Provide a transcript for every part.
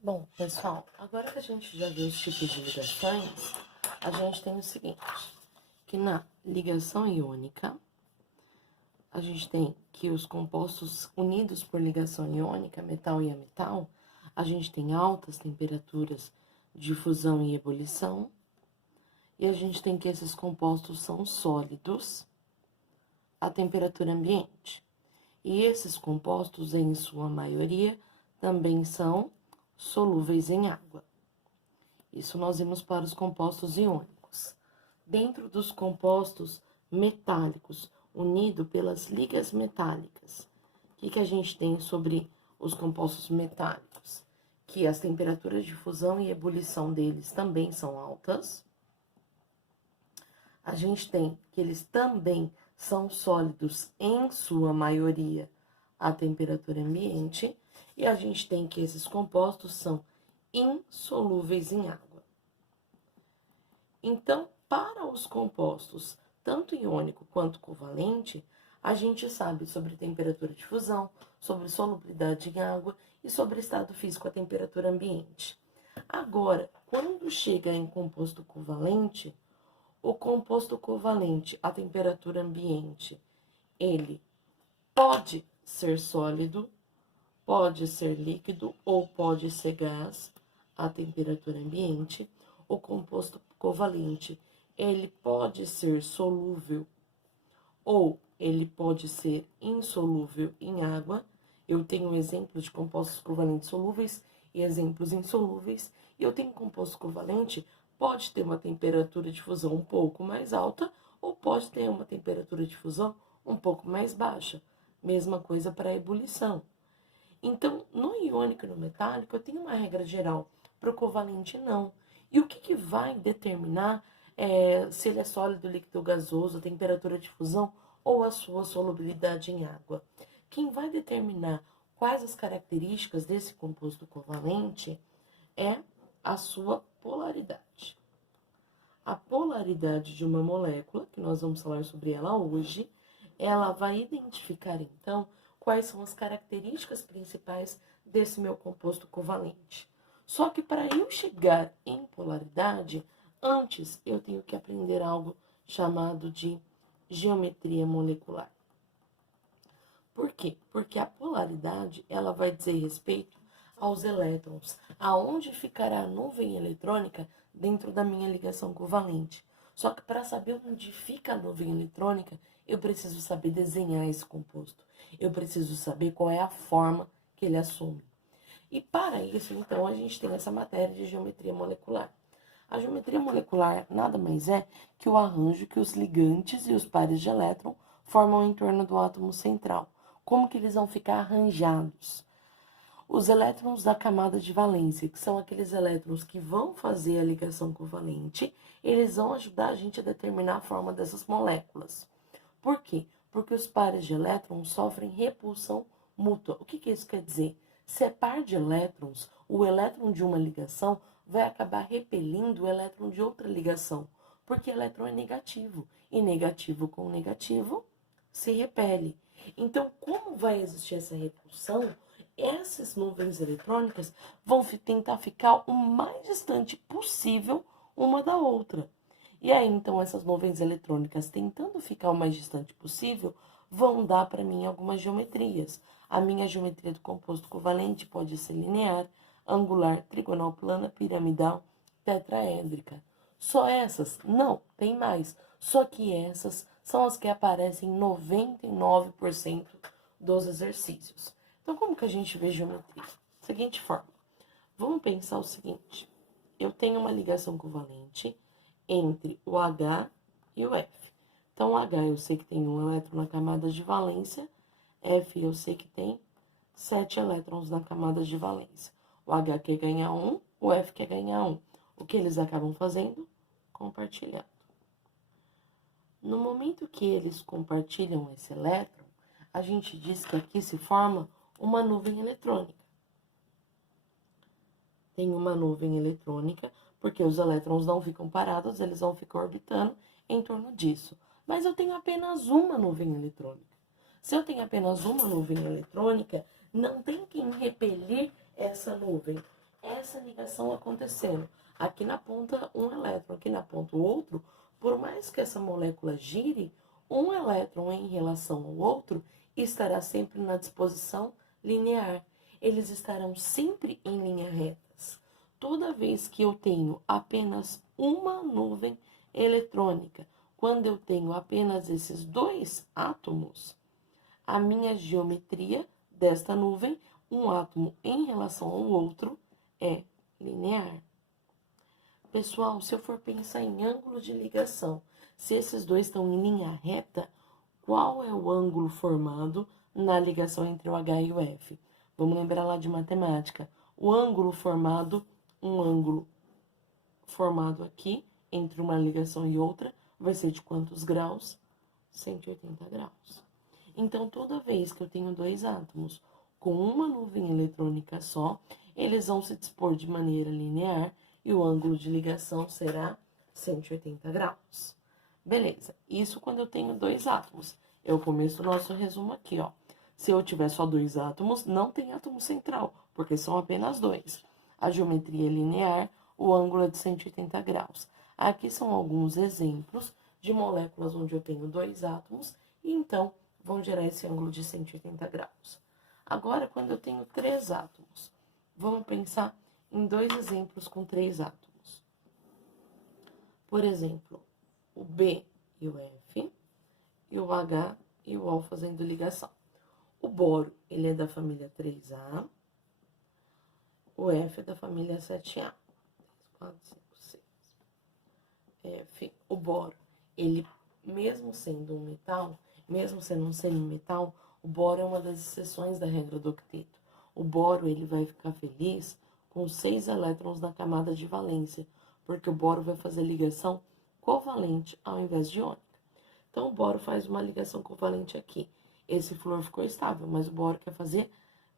Bom, pessoal, agora que a gente já viu os tipos de ligações, a gente tem o seguinte, que na ligação iônica, a gente tem que os compostos unidos por ligação iônica, metal e ametal, a gente tem altas temperaturas de fusão e ebulição, e a gente tem que esses compostos são sólidos à temperatura ambiente. E esses compostos, em sua maioria, também são solúveis em água. Isso nós vimos para os compostos iônicos. Dentro dos compostos metálicos, unido pelas ligas metálicas, o que a gente tem sobre os compostos metálicos? Que as temperaturas de fusão e ebulição deles também são altas. A gente tem que eles também são sólidos em sua maioria à temperatura ambiente. E a gente tem que esses compostos são insolúveis em água. Então, para os compostos, tanto iônico quanto covalente, a gente sabe sobre temperatura de fusão, sobre solubilidade em água e sobre estado físico à temperatura ambiente. Agora, quando chega em composto covalente, o composto covalente à temperatura ambiente, ele pode ser sólido, pode ser líquido ou pode ser gás à temperatura ambiente. O composto covalente, ele pode ser solúvel ou ele pode ser insolúvel em água. Eu tenho exemplos de compostos covalentes solúveis e exemplos insolúveis. E eu tenho composto covalente, pode ter uma temperatura de fusão um pouco mais alta ou pode ter uma temperatura de fusão um pouco mais baixa. Mesma coisa para a ebulição. Então, no iônico e no metálico, eu tenho uma regra geral. Para o covalente, não. E o que vai determinar se ele é sólido, líquido ou gasoso, a temperatura de fusão ou a sua solubilidade em água? Quem vai determinar quais as características desse composto covalente é a sua polaridade. A polaridade de uma molécula, que nós vamos falar sobre ela hoje, ela vai identificar, então, quais são as características principais desse meu composto covalente. Só que para eu chegar em polaridade, antes eu tenho que aprender algo chamado de geometria molecular. Por quê? Porque a polaridade, ela vai dizer respeito aos elétrons, aonde ficará a nuvem eletrônica dentro da minha ligação covalente. Só que para saber onde fica a nuvem eletrônica, eu preciso saber desenhar esse composto. Eu preciso saber qual é a forma que ele assume. E para isso, então, a gente tem essa matéria de geometria molecular. A geometria molecular nada mais é que o arranjo que os ligantes e os pares de elétron formam em torno do átomo central. Como que eles vão ficar arranjados? Os elétrons da camada de valência, que são aqueles elétrons que vão fazer a ligação covalente, eles vão ajudar a gente a determinar a forma dessas moléculas. Por quê? Porque os pares de elétrons sofrem repulsão mútua. O que isso quer dizer? Se é par de elétrons, o elétron de uma ligação vai acabar repelindo o elétron de outra ligação, porque elétron é negativo, e negativo com negativo se repele. Então, como vai existir essa repulsão, essas nuvens eletrônicas vão tentar ficar o mais distante possível uma da outra. E aí, então, essas nuvens eletrônicas, tentando ficar o mais distante possível, vão dar para mim algumas geometrias. A minha geometria do composto covalente pode ser linear, angular, trigonal plana, piramidal, tetraédrica. Só essas? Não, tem mais. Só que essas são as que aparecem em 99% dos exercícios. Então, como que a gente vê geometria? Seguinte forma. Vamos pensar o seguinte. Eu tenho uma ligação covalente entre o H e o F. Então, o H eu sei que tem um elétron na camada de valência, F eu sei que tem 7 elétrons na camada de valência. O H quer ganhar 1, o F quer ganhar 1. O que eles acabam fazendo? Compartilhando. No momento que eles compartilham esse elétron, a gente diz que aqui se forma uma nuvem eletrônica. Tem uma nuvem eletrônica, porque os elétrons não ficam parados, eles vão ficar orbitando em torno disso. Mas eu tenho apenas uma nuvem eletrônica. Se eu tenho apenas uma nuvem eletrônica, não tem quem repelir essa nuvem. essa ligação acontecendo. Aqui na ponta, um elétron, aqui na ponta, o outro. Por mais que essa molécula gire, um elétron em relação ao outro estará sempre na disposição linear. Eles estarão sempre em linha retas. Toda vez que eu tenho apenas uma nuvem eletrônica, quando eu tenho apenas esses dois átomos, a minha geometria desta nuvem, um átomo em relação ao outro, é linear. Pessoal, se eu for pensar em ângulo de ligação, se esses dois estão em linha reta, qual é o ângulo formado na ligação entre o H e o F? Vamos lembrar lá de matemática. O ângulo formado, um ângulo formado aqui, entre uma ligação e outra, vai ser de quantos graus? 180 graus. Então, toda vez que eu tenho dois átomos com uma nuvem eletrônica só, eles vão se dispor de maneira linear e o ângulo de ligação será 180 graus. Beleza, isso quando eu tenho dois átomos. Eu começo o nosso resumo aqui, ó. Se eu tiver só dois átomos, não tem átomo central, porque são apenas dois. A geometria é linear, o ângulo é de 180 graus. Aqui são alguns exemplos de moléculas onde eu tenho dois átomos e então vão gerar esse ângulo de 180 graus. Agora, quando eu tenho três átomos, vamos pensar em dois exemplos com três átomos. Por exemplo, o B e o F, e o H e o O fazendo ligação. O boro, ele é da família 3A, o F é da família 7A. 4, 5, 6. F, o boro, ele, mesmo sendo um metal, mesmo sendo um semimetal, o boro é uma das exceções da regra do octeto. O boro, ele vai ficar feliz com 6 elétrons na camada de valência, porque o boro vai fazer ligação covalente ao invés de iônica. Então, o boro faz uma ligação covalente aqui. Esse flúor ficou estável, mas o boro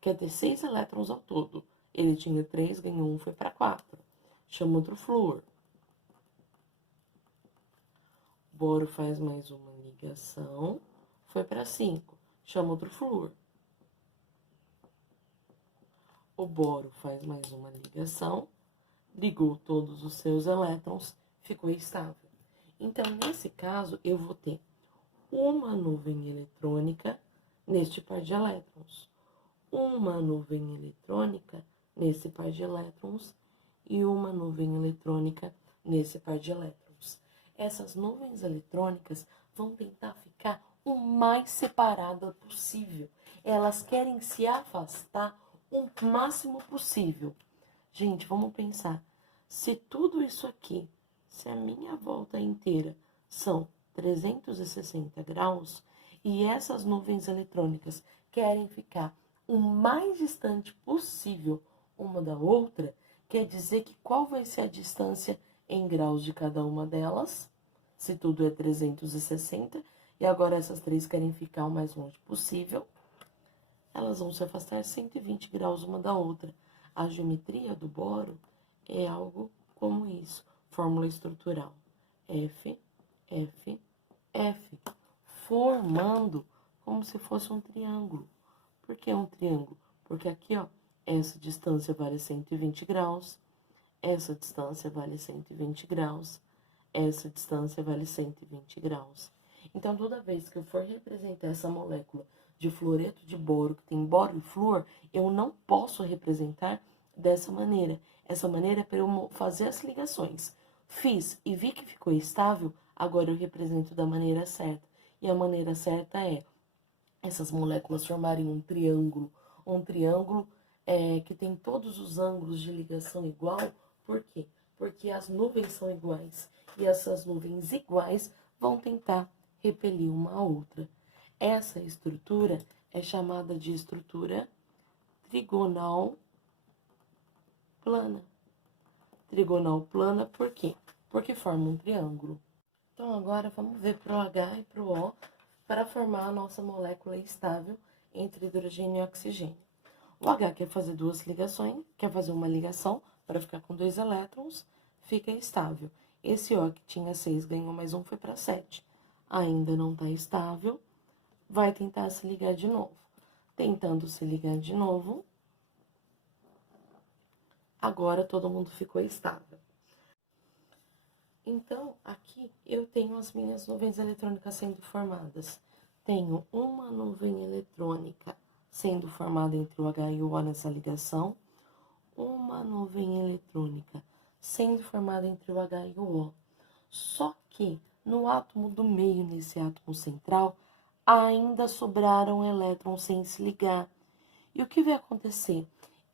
quer ter 6 elétrons ao todo. Ele tinha 3, ganhou 1, foi para 4. Chama outro flúor. O boro faz mais uma ligação, foi para 5. Chama outro flúor. O boro faz mais uma ligação, ligou todos os seus elétrons, ficou estável. Então, nesse caso, eu vou ter uma nuvem eletrônica neste par de elétrons, uma nuvem eletrônica nesse par de elétrons e uma nuvem eletrônica nesse par de elétrons. Essas nuvens eletrônicas vão tentar ficar o mais separada possível. Elas querem se afastar o máximo possível. Gente, vamos pensar. Se tudo isso aqui, se a minha volta inteira são 360 graus e essas nuvens eletrônicas querem ficar o mais distante possível uma da outra, quer dizer que qual vai ser a distância em graus de cada uma delas? Se tudo é 360 e agora essas três querem ficar o mais longe possível, elas vão se afastar 120 graus uma da outra. A geometria do boro é algo como isso. Fórmula estrutural. F, F, F. Formando como se fosse um triângulo. Por que um triângulo? Porque aqui, ó, essa distância vale 120 graus. Essa distância vale 120 graus. Essa distância vale 120 graus. Então, toda vez que eu for representar essa molécula de fluoreto de boro, que tem boro e flúor, eu não posso representar dessa maneira. Essa maneira é para eu fazer as ligações. Fiz e vi que ficou estável, agora eu represento da maneira certa. E a maneira certa é essas moléculas formarem um triângulo. Um triângulo que tem todos os ângulos de ligação igual. Por quê? Porque as nuvens são iguais. E essas nuvens iguais vão tentar repelir uma a outra. Essa estrutura é chamada de estrutura trigonal plana. Trigonal plana por quê? Porque forma um triângulo. Então, agora vamos ver para o H e para o O para formar a nossa molécula estável entre hidrogênio e oxigênio. O H quer fazer duas ligações, quer fazer uma ligação para ficar com 2 elétrons, fica estável. Esse O que tinha 6 ganhou mais 1, foi para 7. Ainda não está estável, vai tentar se ligar de novo. Tentando se ligar de novo, Agora todo mundo ficou estável. Então, aqui eu tenho as minhas nuvens eletrônicas sendo formadas. Tenho uma nuvem eletrônica sendo formada entre o H e o O nessa ligação, uma nuvem eletrônica sendo formada entre o H e o O. Só que no átomo do meio, nesse átomo central, ainda sobraram elétrons sem se ligar. E o que vai acontecer?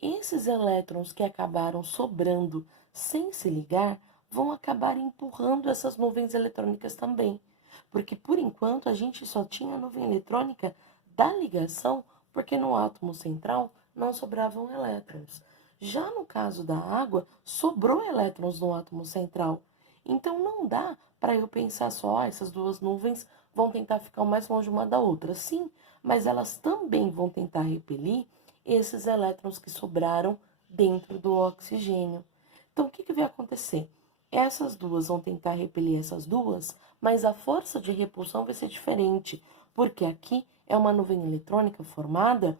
Esses elétrons que acabaram sobrando sem se ligar vão acabar empurrando essas nuvens eletrônicas também. Porque por enquanto a gente só tinha a nuvem eletrônica da ligação, porque no átomo central não sobravam elétrons. Já no caso da água, sobrou elétrons no átomo central. Então não dá para eu pensar só, essas duas nuvens vão tentar ficar o mais longe uma da outra. Sim, mas elas também vão tentar repelir esses elétrons que sobraram dentro do oxigênio. Então, o que vai acontecer? Essas duas vão tentar repelir essas duas, mas a força de repulsão vai ser diferente, porque aqui é uma nuvem eletrônica formada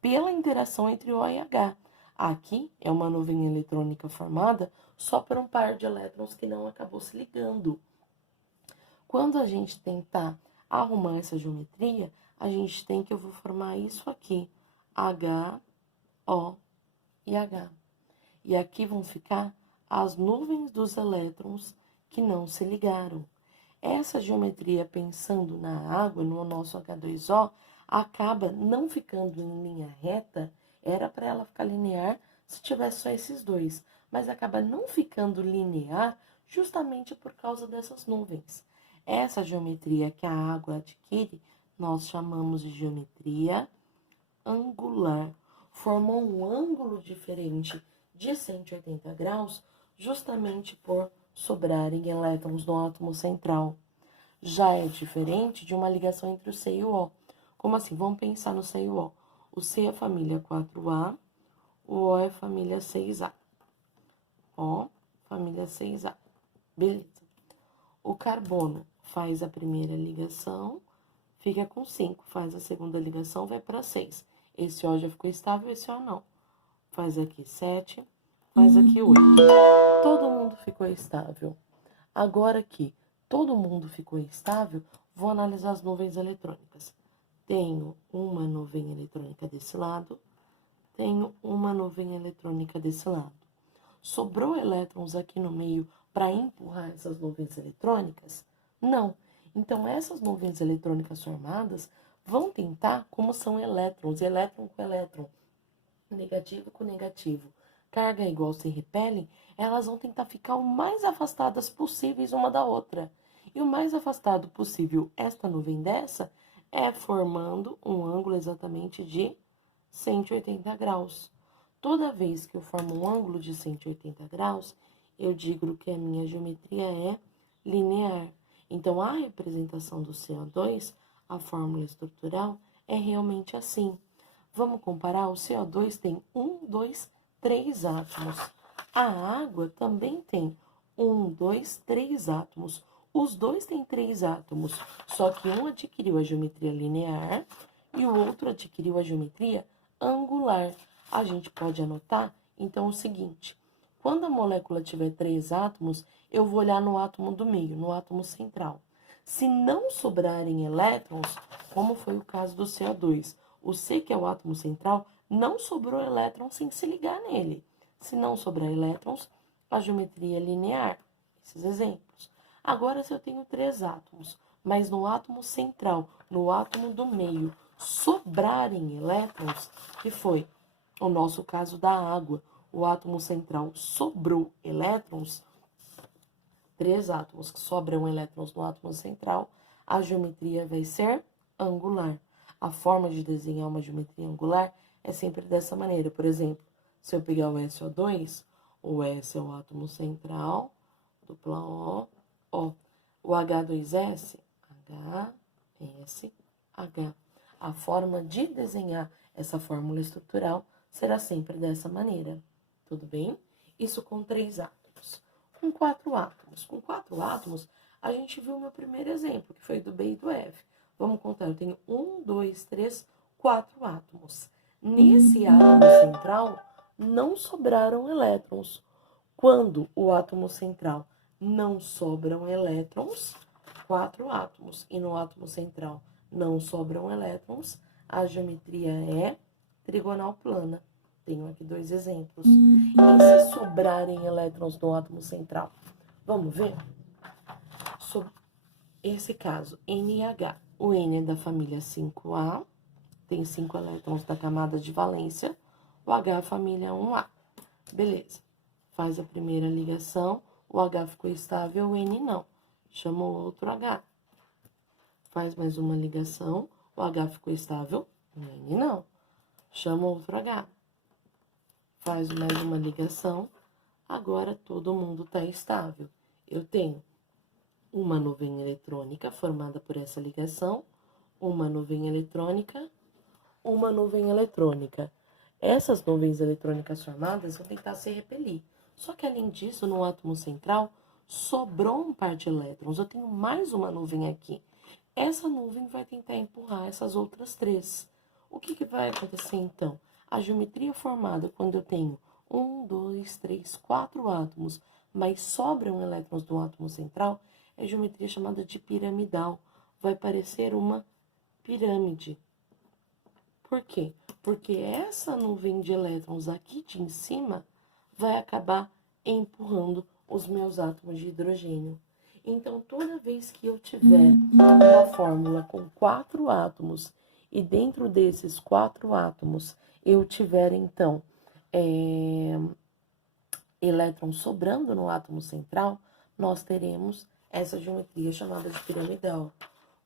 pela interação entre O e H. Aqui é uma nuvem eletrônica formada só por um par de elétrons que não acabou se ligando. Quando a gente tentar arrumar essa geometria, a gente tem que eu vou formar isso aqui, H, O e H. E aqui vão ficar as nuvens dos elétrons que não se ligaram. Essa geometria, pensando na água, no nosso H2O, acaba não ficando em linha reta. Era para ela ficar linear se tivesse só esses dois, mas acaba não ficando linear justamente por causa dessas nuvens. Essa geometria que a água adquire, nós chamamos de geometria angular. Formou um ângulo diferente de 180 graus, justamente por sobrarem elétrons no átomo central. Já é diferente de uma ligação entre o C e o O. Como assim? Vamos pensar no C e o O. O C é família 4A, o O é família 6A. O, família 6A. Beleza. O carbono faz a primeira ligação, fica com 5. Faz a segunda ligação, vai para 6. Esse O já ficou estável, esse O não. Faz aqui 7, faz aqui 8. Todo mundo ficou estável. Agora que todo mundo ficou estável, vou analisar as nuvens eletrônicas. Tenho uma nuvem eletrônica desse lado, tenho uma nuvem eletrônica desse lado. Sobrou elétrons aqui no meio para empurrar essas nuvens eletrônicas? Não. Então, essas nuvens eletrônicas formadas vão tentar, como são elétrons, elétron com elétron, negativo com negativo, carga igual se repelem, elas vão tentar ficar o mais afastadas possíveis uma da outra. E o mais afastado possível esta nuvem dessa é formando um ângulo exatamente de 180 graus. Toda vez que eu formo um ângulo de 180 graus, eu digo que a minha geometria é linear. Então, a representação do CO2, a fórmula estrutural, é realmente assim. Vamos comparar? O CO2 tem 1, 2, 3 átomos. A água também tem 1, 2, 3 átomos. Os dois têm 3 átomos, só que um adquiriu a geometria linear e o outro adquiriu a geometria angular. A gente pode anotar, então, o seguinte. Quando a molécula tiver 3 átomos, eu vou olhar no átomo do meio, no átomo central. Se não sobrarem elétrons, como foi o caso do CO2, o C, que é o átomo central, não sobrou elétrons sem se ligar nele. Se não sobrar elétrons, a geometria é linear. Esses exemplos. Agora, se eu tenho 3 átomos, mas no átomo central, no átomo do meio, sobrarem elétrons, que foi o nosso caso da água, o átomo central sobrou elétrons, 3 átomos que sobram elétrons no átomo central, a geometria vai ser angular. A forma de desenhar uma geometria angular é sempre dessa maneira. Por exemplo, se eu pegar o SO2, o S é o átomo central, dupla O, O. O H2S, H, S, H. A forma de desenhar essa fórmula estrutural será sempre dessa maneira. Tudo bem? Isso com 3 átomos. Com 4 átomos. Com 4 átomos, a gente viu o meu primeiro exemplo, que foi do B e do F. Vamos contar, eu tenho 1, 2, 3, 4 átomos. Nesse átomo central, não sobraram elétrons. Quando o átomo central não sobram elétrons, 4 átomos, e no átomo central não sobram elétrons, a geometria é trigonal plana. Tenho aqui 2 exemplos. E se sobrarem elétrons no átomo central? Vamos ver? Esse caso, N e H. O N é da família 5A, tem 5 elétrons da camada de valência. O H é a família 1A. Beleza. Faz a primeira ligação, o H ficou estável, o N não. Chama o outro H. Faz mais uma ligação, o H ficou estável, o N não. Chama o outro H. Faz mais uma ligação, agora todo mundo está estável. Eu tenho uma nuvem eletrônica formada por essa ligação, uma nuvem eletrônica, uma nuvem eletrônica. Essas nuvens eletrônicas formadas vão tentar se repelir. Só que, além disso, no átomo central, sobrou um par de elétrons. Eu tenho mais uma nuvem aqui. Essa nuvem vai tentar empurrar essas outras 3. O que vai acontecer, então? A geometria formada quando eu tenho 1, 2, 3, 4 átomos, mas sobram elétrons do átomo central, é geometria chamada de piramidal. Vai parecer uma pirâmide. Por quê? Porque essa nuvem de elétrons aqui de cima vai acabar empurrando os meus átomos de hidrogênio. Então, toda vez que eu tiver uma fórmula com 4 átomos e dentro desses 4 átomos eu tiver, então, elétrons sobrando no átomo central, nós teremos essa geometria chamada de piramidal.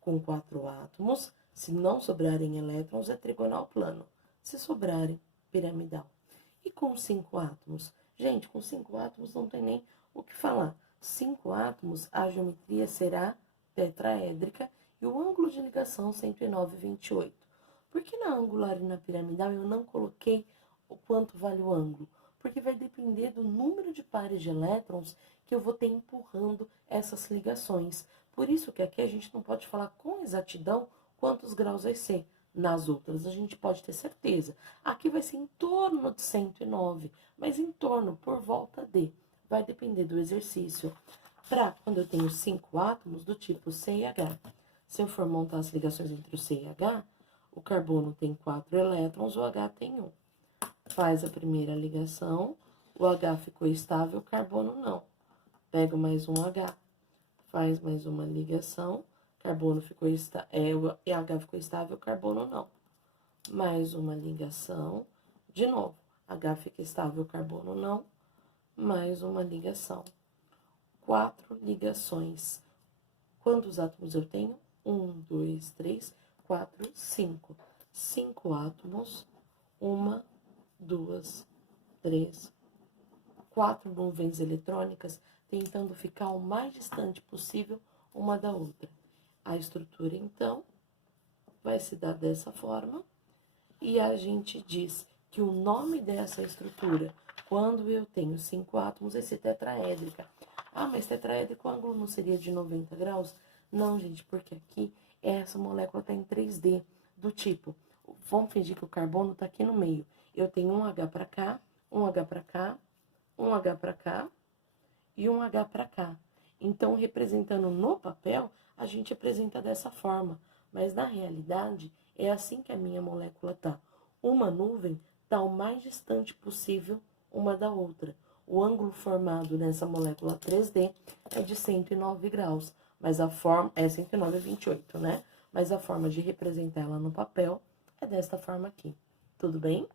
Com 4 átomos, se não sobrarem elétrons, é trigonal plano. Se sobrarem, piramidal. E com 5 átomos? Gente, com 5 átomos não tem nem o que falar. 5 átomos, a geometria será tetraédrica e o ângulo de ligação 109,28. Por que na angular e na piramidal eu não coloquei o quanto vale o ângulo? Porque vai depender do número de pares de elétrons que eu vou ter empurrando essas ligações. Por isso que aqui a gente não pode falar com exatidão quantos graus vai ser. Nas outras a gente pode ter certeza. Aqui vai ser em torno de 109, mas em torno, por volta de. Vai depender do exercício. Para quando eu tenho 5 átomos do tipo C e H. Se eu for montar as ligações entre o C e H, o carbono tem 4 elétrons, o H tem 1. Faz a primeira ligação, o H ficou estável, o carbono não. Pega mais um H, faz mais uma ligação, carbono ficou o H ficou estável, o carbono não. Mais uma ligação, de novo, H fica estável, carbono não. Mais uma ligação. 4 ligações. Quantos átomos eu tenho? 1, 2, 3, 4, 5. 5 átomos, 1, 2, 3, 4 nuvens eletrônicas, tentando ficar o mais distante possível uma da outra. A estrutura, então, vai se dar dessa forma, e a gente diz que o nome dessa estrutura, quando eu tenho 5 átomos, é ser tetraédrica. Ah, mas tetraédrico, o ângulo não seria de 90 graus? Não, gente, porque aqui essa molécula está em 3D, do tipo, vamos fingir que o carbono está aqui no meio. Eu tenho um H para cá, um H para cá, um H para cá e um H para cá. Então, representando no papel, a gente apresenta dessa forma. Mas, na realidade, é assim que a minha molécula tá. Uma nuvem está o mais distante possível uma da outra. O ângulo formado nessa molécula 3D é de 109 graus. Mas a forma é 109,28, né? Mas a forma de representar ela no papel é desta forma aqui. Tudo bem?